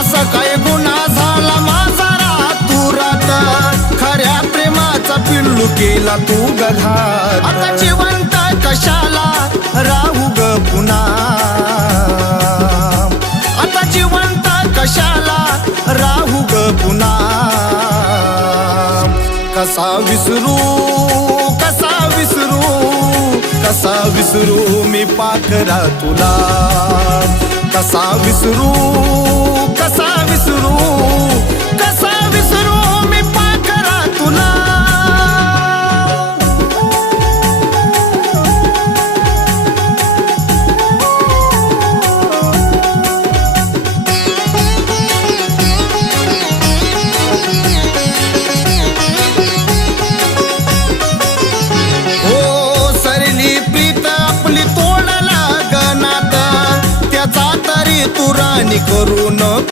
असा काय गुन्हा झाला माझा रातुरात, खऱ्या प्रेमाचा पिल्लू केला तू घात. आता जिवंत कशाला राहू ग पुन्हा, आता जिवंत कशाला राहू ग पुन्हा. कसा विसरू कसा विसरू कसा विसरू मी पाखरा तुला, कसा विसरू कसा विसरू कसा विसरू मी पाखरा तुला. करू